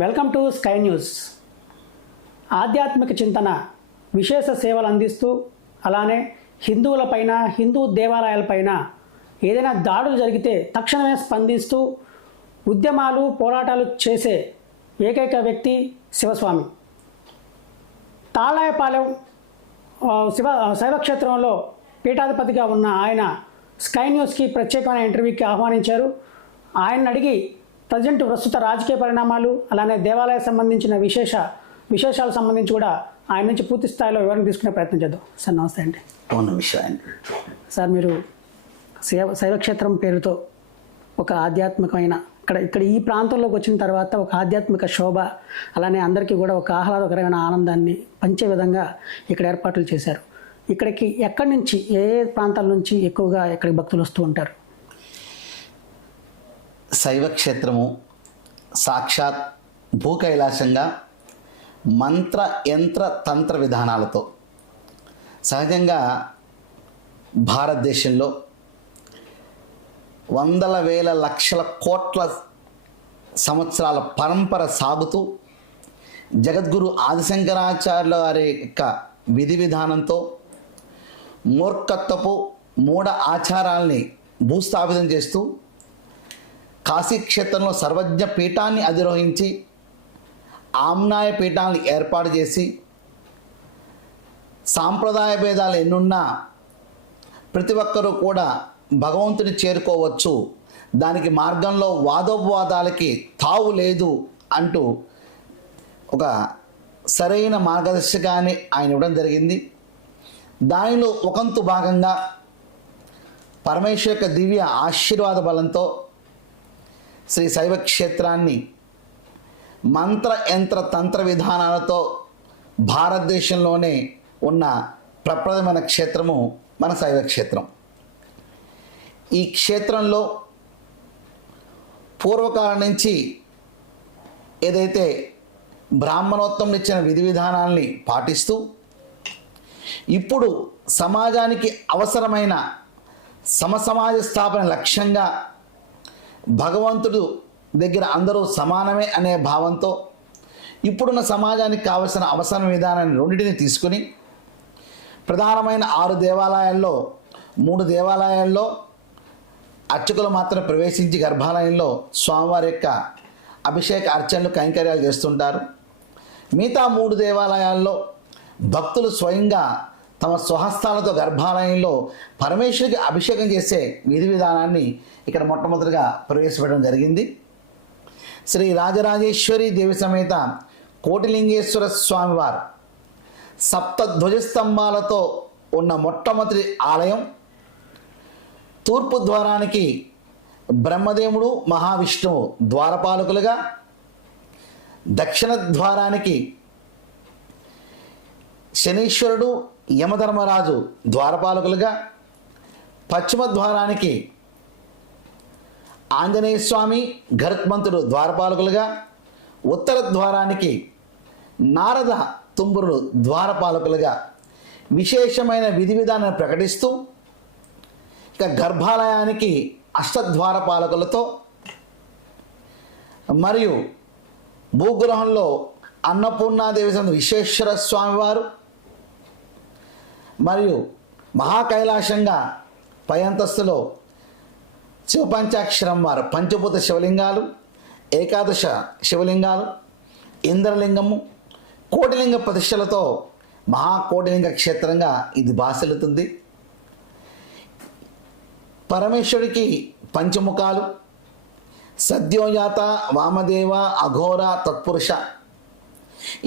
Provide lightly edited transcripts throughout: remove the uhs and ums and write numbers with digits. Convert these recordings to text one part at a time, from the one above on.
Welcome to sky news. ఆధ్యాత్మిక చింతన, విశేష సేవలు అందిస్తూ అలానే హిందువులపైన, హిందూ దేవాలయాలపైన ఏదైనా దాడులు జరిగితే తక్షణమే స్పందిస్తూ ఉద్యమాలు, పోరాటాలు చేసే ఏకైక వ్యక్తి శివస్వామి. తాళాయపాలెం శైవక్షేత్రంలో పీఠాధిపతిగా ఉన్న ఆయన స్కై న్యూస్కి ప్రత్యేకమైన ఇంటర్వ్యూకి ఆహ్వానించారు. ఆయన అడిగి ప్రస్తుత రాజకీయ పరిణామాలు అలానే దేవాలయ సంబంధించిన విశేషాలకు సంబంధించి కూడా ఆయన నుంచి పూర్తి స్థాయిలో వివరణ తీసుకునే ప్రయత్నం చేద్దాం. సార్ నమస్తే అండి. సార్, మీరు శైవక్షేత్రం పేరుతో ఒక ఆధ్యాత్మికమైన ఇక్కడ ఈ ప్రాంతంలోకి వచ్చిన తర్వాత ఒక ఆధ్యాత్మిక శోభ, అలానే అందరికీ కూడా ఒక ఆహ్లాదకరమైన ఆనందాన్ని పంచే విధంగా ఇక్కడ ఏర్పాట్లు చేశారు. ఇక్కడికి ఎక్కడి నుంచి, ఏ ప్రాంతాల నుంచి ఎక్కువగా ఇక్కడికి భక్తులు వస్తూ ఉంటారు? శైవక్షేత్రము సాక్షాత్ భూకైలాసంగా మంత్ర యంత్ర తంత్ర విధానాలతో సహజంగా భారతదేశంలో వందల వేల లక్షల కోట్ల సంవత్సరాల పరంపర సాగుతూ జగద్గురు ఆదిశంకరాచార్యుల వారి యొక్క విధి విధానంతో మూర్ఖత్వపు మూఢ ఆచారాల్ని భూస్థాపితం చేస్తూ కాశీక్షేత్రంలో సర్వజ్ఞ పీఠాన్ని అధిరోహించి ఆమ్నాయ పీఠాన్ని ఏర్పాటు చేసి సాంప్రదాయ భేదాలు ఎన్నున్నా ప్రతి ఒక్కరూ కూడా భగవంతుని చేరుకోవచ్చు, దానికి మార్గంలో వాదోపవాదాలకి తావు లేదు అంటూ ఒక సరైన మార్గదర్శకాన్ని ఆయన ఇవ్వడం జరిగింది. దానిలో ఒకంతు భాగంగా పరమేశ్వర యొక్క దివ్య ఆశీర్వాద బలంతో శ్రీ శైవక్షేత్రాన్ని మంత్ర యంత్ర తంత్ర విధానాలతో భారతదేశంలోనే ఉన్న ప్రప్రథమైన క్షేత్రము మన శైవక్షేత్రం. ఈ క్షేత్రంలో పూర్వకాలం నుంచి ఏదైతే బ్రాహ్మణోత్తములు ఇచ్చిన విధి విధానాల్ని పాటిస్తూ ఇప్పుడు సమాజానికి అవసరమైన సమసమాజ స్థాపన లక్ష్యంగా భగవంతుడు దగ్గర అందరూ సమానమే అనే భావంతో ఇప్పుడున్న సమాజానికి కావలసిన అవసరం విధానాన్ని రెండింటిని తీసుకుని ప్రధానమైన 6 దేవాలయాల్లో 3 దేవాలయాల్లో అర్చకులు మాత్రం ప్రవేశించి గర్భాలయంలో స్వామివారి యొక్క అభిషేక అర్చనలు కైంకర్యాలు చేస్తుంటారు. మిగతా 3 దేవాలయాల్లో భక్తులు స్వయంగా తమ స్వహస్తాలతో గర్భాలయంలో పరమేశ్వరికి అభిషేకం చేసే విధి విధానాన్ని ఇక్కడ మొట్టమొదటిగా ప్రవేశపెట్టడం జరిగింది. శ్రీ రాజరాజేశ్వరి దేవి సమేత కోటిలింగేశ్వర స్వామివారు సప్త ధ్వజస్తంభాలతో ఉన్న మొట్టమొదటి ఆలయం. తూర్పు ద్వారానికి బ్రహ్మదేవుడు, మహావిష్ణువు ద్వారపాలకులుగా, దక్షిణ ద్వారానికి శనీశ్వరుడు, యమధర్మరాజు ద్వారపాలకులుగా, పశ్చిమ ద్వారానికి ఆంజనేయ స్వామి, గరుత్మంతుడు ద్వారపాలకులుగా, ఉత్తర ద్వారానికి నారద, తుంబురుడు ద్వారపాలకులుగా విశేషమైన విధి విధానాన్ని ప్రకటిస్తూ ఇక గర్భాలయానికి అష్టద్వారపాలకులతో మరియు భూగృహంలో అన్నపూర్ణాదేవి సంత విశ్వేశ్వర స్వామివారు మరియు మహాకైలాసంగా పై అంతస్తులో శివపంచాక్షరం వారు పంచభూత శివలింగాలు, ఏకాదశ శివలింగాలు, ఇంద్రలింగము, కోటిలింగ ప్రతిష్టలతో మహాకోటిలింగ క్షేత్రంగా ఇది బాసిల్లుతుంది. పరమేశ్వరుడికి పంచముఖాలు, సద్యోజాత, వామదేవ, అఘోర, తత్పురుష,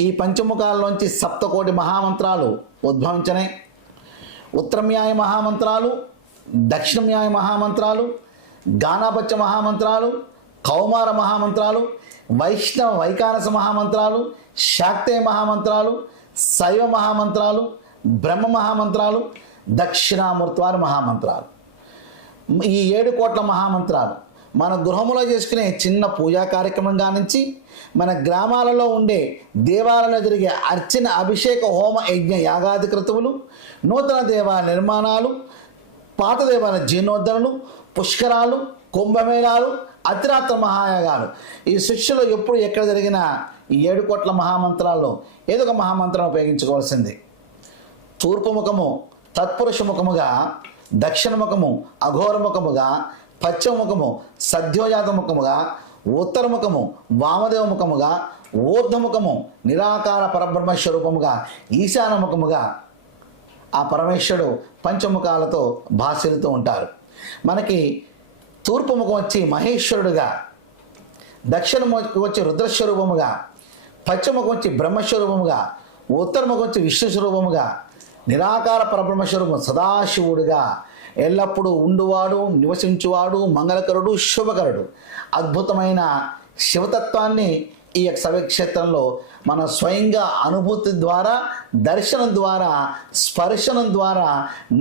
ఈ పంచముఖాల్లోంచి సప్తకోటి మహామంత్రాలు ఉద్భవించినాయి. ఉత్తరమ్యాయ మహామంత్రాలు, దక్షిణమ్యాయ మహామంత్రాలు, గానాపత్య మహామంత్రాలు, కౌమార మహామంత్రాలు, వైష్ణవ వైకానస మహామంత్రాలు, శాక్తేయ మహామంత్రాలు, శైవ మహామంత్రాలు, బ్రహ్మ మహామంత్రాలు, దక్షిణామూర్తివారి మహామంత్రాలు. ఈ 7 కోట్ల మహామంత్రాలు మన గృహంలో చేసుకునే చిన్న పూజా కార్యక్రమం కానించి మన గ్రామాలలో ఉండే దేవాలయంలో జరిగే అర్చన, అభిషేక, హోమ, యజ్ఞ, యాగాది క్రతువులు, నూతన దేవాలయ నిర్మాణాలు, పాత దేవాలయ జీర్ణోద్ధరణలు, పుష్కరాలు, కుంభమేళాలు, అతిరాత్ర మహాయాగాలు. ఈ సృష్టిలో ఎప్పుడు ఎక్కడ జరిగిన ఈ 7 కోట్ల మహామంత్రాల్లో ఏదో ఒక మహామంత్రం ఉపయోగించుకోవాల్సింది. తూర్పు ముఖము తత్పురుష ముఖముగా, దక్షిణ ముఖము అఘోర ముఖముగా, పశ్చిమ ముఖము సద్యోజాత ముఖముగా, ఉత్తర ముఖము వామదేవ ముఖముగా, ఊర్ధముఖము నిరాకార పరబ్రహ్మ స్వరూపముగా, ఈశాన ముఖముగా ఆ పరమేశ్వరుడు పంచముఖాలతో భాసిల్లుతూ ఉంటారు. మనకి తూర్పు ముఖం వచ్చి మహేశ్వరుడుగా, దక్షిణ ముఖం వచ్చి రుద్రస్వరూపముగా, పశ్చిమ ముఖం వచ్చి బ్రహ్మస్వరూపముగా, ఉత్తర ముఖం వచ్చి విష్ణు స్వరూపముగా, నిరాకార పరబ్రహ్మస్వరూపం సదాశివుడుగా, ఎల్లప్పుడూ ఉండువాడు, నివసించువాడు, మంగళకరుడు, శుభకరుడు. అద్భుతమైన శివతత్వాన్ని ఈ యొక్క శైవక్షేత్రంలో మన స్వయంగా అనుభూతి ద్వారా, దర్శనం ద్వారా, స్పర్శనం ద్వారా,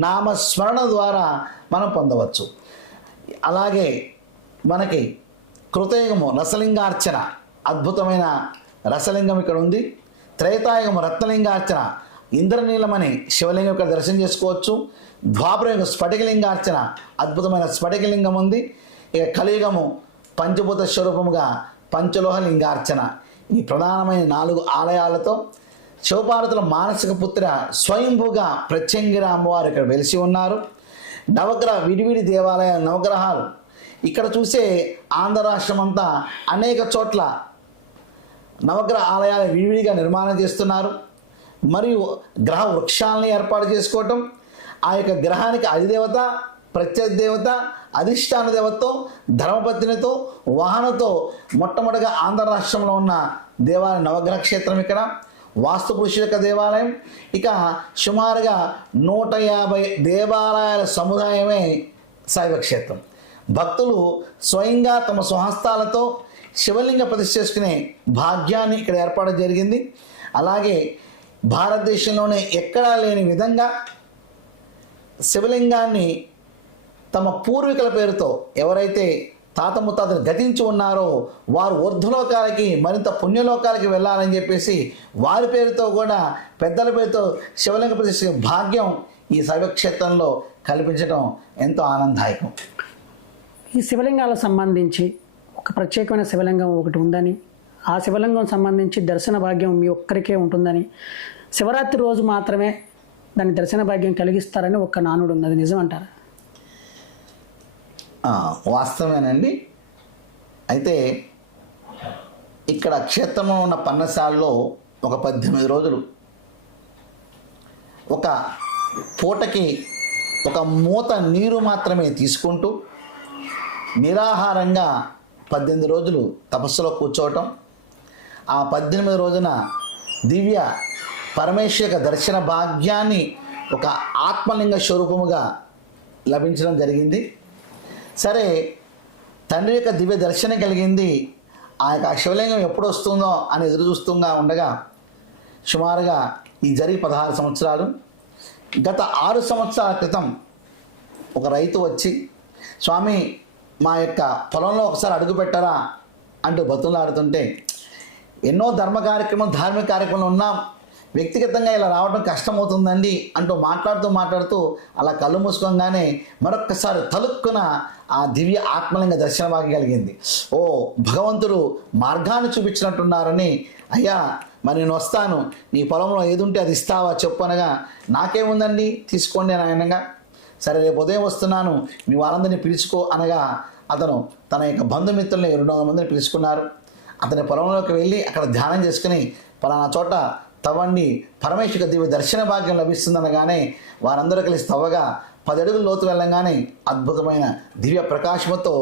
నామస్మరణ ద్వారా మనం పొందవచ్చు. అలాగే మనకి కృతయుగము రసలింగార్చన, అద్భుతమైన రసలింగం ఇక్కడ ఉంది. త్రేతాయుగము రత్నలింగార్చన, ఇంద్రనీలమని శివలింగం ఇక్కడ దర్శనం చేసుకోవచ్చు. ద్వాపరయుగం స్ఫటికలింగార్చన, అద్భుతమైన స్ఫటికలింగం ఉంది. ఇక కలియుగము పంచభూత స్వరూపముగా పంచలోహ లింగార్చన. ఈ ప్రధానమైన 4 ఆలయాలతో శివపార్వతుల మానసిక పుత్ర స్వయంభూగా ప్రత్యంగిర అమ్మవారు ఇక్కడ వెలిసి ఉన్నారు. నవగ్రహ విడివిడి దేవాలయ నవగ్రహాలు ఇక్కడ చూసే ఆంధ్ర రాష్ట్రం అంతా అనేక చోట్ల నవగ్రహ ఆలయాలు విడివిడిగా నిర్మాణం చేస్తున్నారు. మరియు గ్రహ వృక్షాలని ఏర్పాటు చేసుకోవటం, ఆ యొక్క గ్రహానికి అధిదేవత, ప్రత్యేక దేవత, అధిష్టాన దేవతతో, ధర్మపత్నితో, వాహనతో మొట్టమొదటిగా ఆంధ్ర రాష్ట్రంలో ఉన్న దేవాలయం నవగ్రహ క్షేత్రం ఇక్కడ. వాస్తు పురుషుల యొక్క దేవాలయం. ఇక సుమారుగా 150 దేవాలయాల సముదాయమే శైవ క్షేత్రం. భక్తులు స్వయంగా తమ స్వహస్తాలతో శివలింగ ప్రతిష్ఠ చేసుకునే భాగ్యాన్ని ఇక్కడ ఏర్పాటు జరిగింది. అలాగే భారతదేశంలోనే ఎక్కడా లేని విధంగా శివలింగాన్ని తమ పూర్వీకుల పేరుతో ఎవరైతే తాత ముత్తాతలు గతించి ఉన్నారో వారు ఊర్ధ్వలోకాలకి, మరింత పుణ్యలోకాలకి వెళ్ళాలని చెప్పేసి వారి పేరుతో కూడా పెద్దల పేరుతో శివలింగ ప్రతిష్ఠ భాగ్యం ఈ శైవక్షేత్రంలో కల్పించడం ఎంతో ఆనందదాయకం. ఈ శివలింగాలకు సంబంధించి ఒక ప్రత్యేకమైన శివలింగం ఒకటి ఉందని, ఆ శివలింగం సంబంధించి దర్శన భాగ్యం మీ ఒక్కరికే ఉంటుందని, శివరాత్రి రోజు మాత్రమే దాని దర్శన భాగ్యం కలిగిస్తారని ఒక నానుడు ఉంది. అది నిజం అంటారా? వాస్తవేనండి. అయితే ఇక్కడ క్షేత్రంలో ఉన్న పన్నశాలలో ఒక 18 రోజులు ఒక పూటకి ఒక మూత నీరు మాత్రమే తీసుకుంటూ నిరాహారంగా 18 రోజులు తపస్సులో కూర్చోవటం, ఆ 18 రోజున దివ్య పరమేశ్వర దర్శన భాగ్యాన్ని ఒక ఆత్మలింగ స్వరూపముగా లభించడం జరిగింది. సరే, తండ్రి యొక్క దివ్య దర్శనం కలిగింది. ఆ యొక్క శివలింగం ఎప్పుడు వస్తుందో అని ఎదురు చూస్తుంగా ఉండగా సుమారుగా ఈ జరిగి 16 సంవత్సరాలు. గత 6 సంవత్సరాల క్రితం ఒక రైతు వచ్చి, స్వామి మా యొక్క పొలంలో ఒకసారి అడుగు పెట్టరా అంటూ బతులాడుతుంటే, ఎన్నో ధర్మ కార్యక్రమాలు, ధార్మిక కార్యక్రమాలు ఉన్నాం, వ్యక్తిగతంగా ఇలా రావడం కష్టమవుతుందండి అంటూ మాట్లాడుతూ అలా కళ్ళు మూసుకోగానే మరొక్కసారి తలుక్కున ఆ దివ్య ఆత్మలింగ దర్శన భాగ్యం కలిగింది. ఓ భగవంతుడు మార్గాన్ని చూపించినట్టున్నారని, అయ్యా మరి నేను వస్తాను, నీ పొలంలో ఏది ఉంటే అది ఇస్తావా చెప్పు అనగా, నాకేముందండి తీసుకోండి అని అనగా, సరే రేపు ఉదయం వస్తున్నాను మీ వారందరినీ పిలుచుకో అనగా అతను తన యొక్క బంధుమిత్రుల్ని 200 మందిని పిలుచుకున్నారు. అతని పొలంలోకి వెళ్ళి అక్కడ ధ్యానం చేసుకుని, పలానా చోట తవ్వండి పరమేశ్వర దివ్య దర్శన భాగ్యం లభిస్తుందనగానే వారందరూ కలిసి తవ్వగా 10 అడుగుల లోతు వెళ్ళంగానే అద్భుతమైన దివ్య ప్రకాశముతో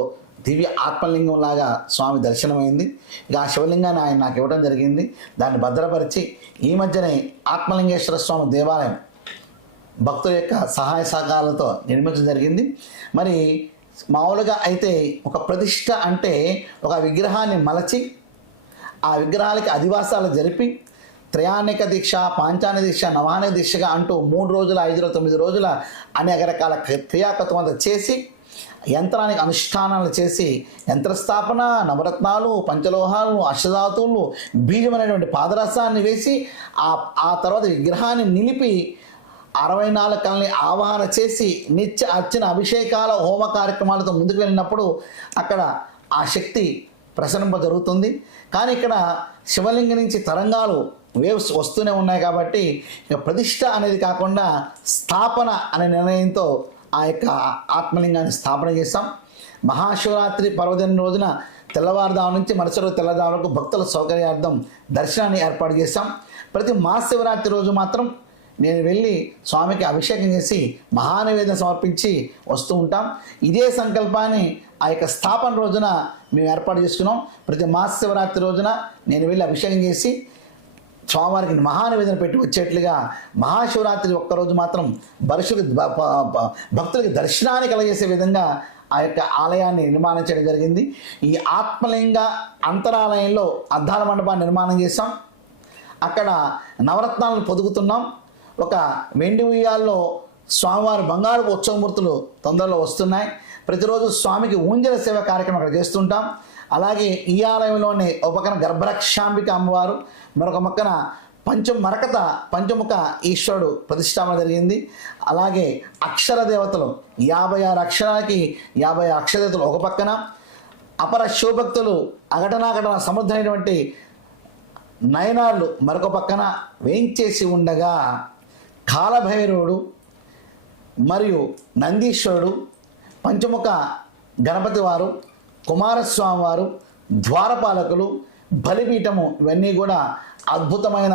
దివ్య ఆత్మలింగంలాగా స్వామి దర్శనమైంది. ఇక ఆ శివలింగాన్ని ఆయన నాకు ఇవ్వడం జరిగింది. దాన్ని భద్రపరిచి ఈ మధ్యనే ఆత్మలింగేశ్వర స్వామి దేవాలయం భక్తుల యొక్క సహాయ సహకారాలతో నిర్మించడం జరిగింది. మరి మామూలుగా అయితే ఒక ప్రతిష్ఠ అంటే ఒక విగ్రహాన్ని మలచి ఆ విగ్రహాలకి అధివాసాలు జరిపి త్రయాణిక దీక్ష, పాంచాన దీక్ష, నవానిక దీక్షగా అంటూ 3 రోజుల, 5 రోజుల, 9 రోజుల అనేక రకాల క్రియాకత్వం చేసి యంత్రానికి అనుష్ఠానాలు చేసి యంత్రస్థాపన, నవరత్నాలు, పంచలోహాలు, అష్టధాతువులు, బీజమైనటువంటి పాదరసాన్ని వేసి ఆ తర్వాత విగ్రహాన్ని నిలిపి 64 కళని ఆవాహన చేసి నిత్య అర్చన, అభిషేకాల, హోమ కార్యక్రమాలతో ముందుకు వెళ్ళినప్పుడు అక్కడ ఆ శక్తి ప్రసరింప జరుగుతుంది. కానీ ఇక్కడ శివలింగం నుంచి తరంగాలు వేవ్స్ వస్తూనే ఉన్నాయి కాబట్టి ఇక ప్రతిష్ట అనేది కాకుండా స్థాపన అనే నిర్ణయంతో ఆ యొక్క ఆత్మలింగాన్ని స్థాపన చేస్తాం. మహాశివరాత్రి పర్వదిన రోజున తెల్లవారుదాము నుంచి మరుసటి రోజు తెల్లవారు వరకు భక్తుల సౌకర్యార్థం దర్శనాన్ని ఏర్పాటు చేస్తాం. ప్రతి మహాశివరాత్రి రోజు మాత్రం నేను వెళ్ళి స్వామికి అభిషేకం చేసి మహానివేదన సమర్పించి వస్తూ ఉంటాం. ఇదే సంకల్పాన్ని ఆ యొక్క స్థాపన రోజున మేము ఏర్పాటు చేసుకున్నాం. ప్రతి మహాశివరాత్రి రోజున నేను వెళ్ళి అభిషేకం చేసి స్వామివారికి మహానివేదన పెట్టి వచ్చేట్లుగా మహాశివరాత్రి ఒక్కరోజు మాత్రం భక్తులకి దర్శనాన్ని కలగజేసే విధంగా ఆ యొక్క ఆలయాన్ని నిర్మాణం చేయడం జరిగింది. ఈ ఆత్మలింగ అంతరాలయంలో అద్దాల మండపాన్ని నిర్మాణం చేశాం. అక్కడ నవరత్నాలను పొదుగుతున్నాం. ఒక వెండి ఉయ్యాల్లో స్వామివారి బంగారు ఉత్సవమూర్తులు తొందరలో వస్తున్నాయి. ప్రతిరోజు స్వామికి ఊంజల సేవ కార్యక్రమం అక్కడ చేస్తుంటాం. అలాగే ఈ ఆలయంలోనే ఒక పక్కన గర్భరక్షాంబిక అమ్మవారు, మరొక పక్కన పంచముఖ ఈశ్వరుడు ప్రతిష్టాపన జరిగింది. అలాగే అక్షర దేవతలు 56 అక్షరాలకి 50 అక్షరదేవతలు ఒక పక్కన, అపర శివభక్తులు అఘటనాఘటన సముద్రమైనటువంటి నయనార్లు మరొక పక్కన వేంచేసి ఉండగా కాలభైరవుడు మరియు నందీశ్వరుడు, పంచముఖ గణపతి వారు, కుమారస్వామి వారు, ద్వారపాలకులు, బలిపీఠము ఇవన్నీ కూడా అద్భుతమైన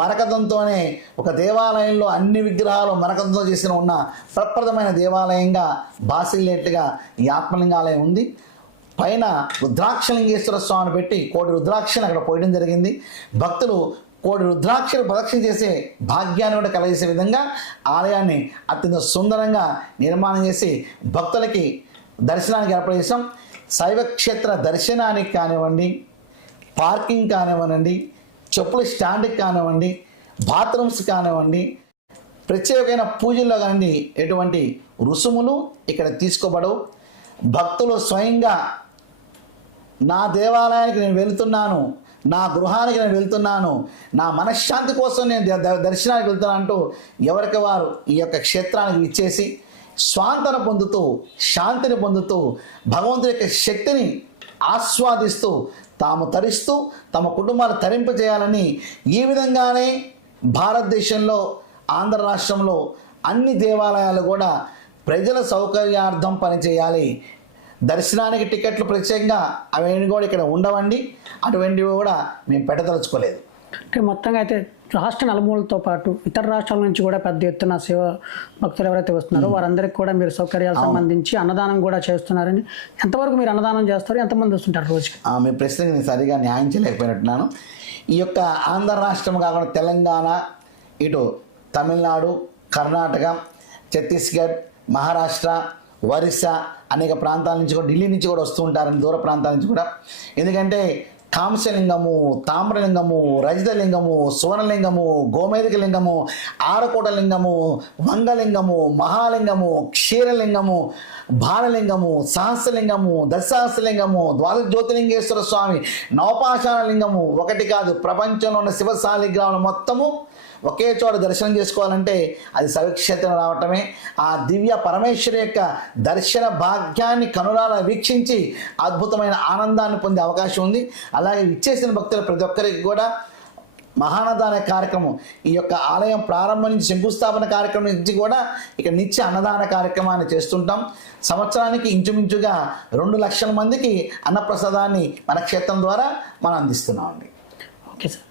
మరకతంతోనే ఒక దేవాలయంలో అన్ని విగ్రహాలు మరకతంతో చేసిన ఉన్న ప్రప్రదమైన దేవాలయంగా బాసిల్లేట్లుగా ఈ ఆత్మలింగాలయం ఉంది. పైన రుద్రాక్షలింగేశ్వర స్వామిని పెట్టి 1 కోటి రుద్రాక్షని అక్కడ పోయడం జరిగింది. భక్తులు 1 కోటి రుద్రాక్షలు ప్రదక్షిణ చేసే భాగ్యాన్ని కూడా కలగజేసే విధంగా ఆలయాన్ని అత్యంత సుందరంగా నిర్మాణం చేసి భక్తులకి దర్శనానికి ఏర్పాటు చేసాం. శైవక్షేత్ర దర్శనానికి కానివ్వండి, పార్కింగ్ కానివ్వండి, చెప్పుల స్టాండ్కి కానివ్వండి, బాత్రూమ్స్ కానివ్వండి, ప్రత్యేకమైన పూజల్లో కానీ ఎటువంటి రుసుములు ఇక్కడ తీసుకోబడవు. భక్తులు స్వయంగా నా దేవాలయానికి నేను వెళ్తున్నాను, నా గృహానికి నేను వెళ్తున్నాను, నా మనశ్శాంతి కోసం నేను దర్శనానికి వెళ్తున్నాను అంటూ ఎవరికి వారు ఈ యొక్క క్షేత్రానికి ఇచ్చేసి స్వాంతన పొందుతూ, శాంతిని పొందుతూ, భగవంతుడి యొక్క శక్తిని ఆస్వాదిస్తూ, తాము తరిస్తూ తమ కుటుంబాలు తరింపజేయాలని ఈ విధంగానే భారతదేశంలో ఆంధ్ర రాష్ట్రంలో అన్ని దేవాలయాలు కూడా ప్రజల సౌకర్యార్థం పనిచేయాలి. దర్శనానికి టికెట్లు ప్రత్యేకంగా అవన్నీ కూడా ఇక్కడ ఉండవండి. అటువంటివి కూడా మేము పెట్టదలుచుకోలేదు. అంటే మొత్తంగా అయితే రాష్ట్ర నలుమూలతో పాటు ఇతర రాష్ట్రాల నుంచి కూడా పెద్ద ఎత్తున శివ భక్తులు ఎవరైతే వస్తున్నారో వారందరికీ కూడా మీరు సౌకర్యాలకు సంబంధించి అన్నదానం కూడా చేస్తున్నారని, ఎంతవరకు మీరు అన్నదానం చేస్తారు, ఎంతమంది వస్తుంటారు రోజుకి? మీ ప్రశ్నకి నేను సరిగా న్యాయం చేయలేకపోయినట్టున్నాను. ఈ యొక్క ఆంధ్ర రాష్ట్రం కాకుండా తెలంగాణ, ఇటు తమిళనాడు, కర్ణాటక, ఛత్తీస్గఢ్, మహారాష్ట్ర, ఒరిస్సా అనేక ప్రాంతాల నుంచి కూడా, ఢిల్లీ నుంచి కూడా వస్తూ ఉంటారని, దూర ప్రాంతాల నుంచి కూడా. ఎందుకంటే కాంస్యలింగము, తామ్రలింగము, రజితలింగము, సువర్ణలింగము, గోమేధిక లింగము, ఆరకోట లింగము, వంగలింగము, మహాలింగము, క్షీరలింగము, బాణలింగము, సహస్రలింగము, దశసహస్రలింగము, ద్వాదశ జ్యోతిలింగేశ్వర స్వామి, నవపాషాణ లింగము, ఒకటి కాదు, ప్రపంచంలో ఉన్న శివశాలిగ్రాములు మొత్తము ఒకే చోట దర్శనం చేసుకోవాలంటే అది శైవక్షేత్రం రావటమే. ఆ దివ్య పరమేశ్వరి యొక్క దర్శన భాగ్యాన్ని కనులారా వీక్షించి అద్భుతమైన ఆనందాన్ని పొందే అవకాశం ఉంది. అలాగే ఇచ్చేసిన భక్తులు ప్రతి ఒక్కరికి కూడా మహాన్నదాన కార్యక్రమం, ఈ యొక్క ఆలయం ప్రారంభం నుంచి శంకుస్థాపన కార్యక్రమం నుంచి కూడా ఇక నిత్య అన్నదాన కార్యక్రమాన్ని చేస్తుంటాం. సంవత్సరానికి ఇంచుమించుగా 2 లక్షల మందికి అన్నప్రసాదాన్ని మన క్షేత్రం ద్వారా మనం అందిస్తున్నామండి. Okay sir.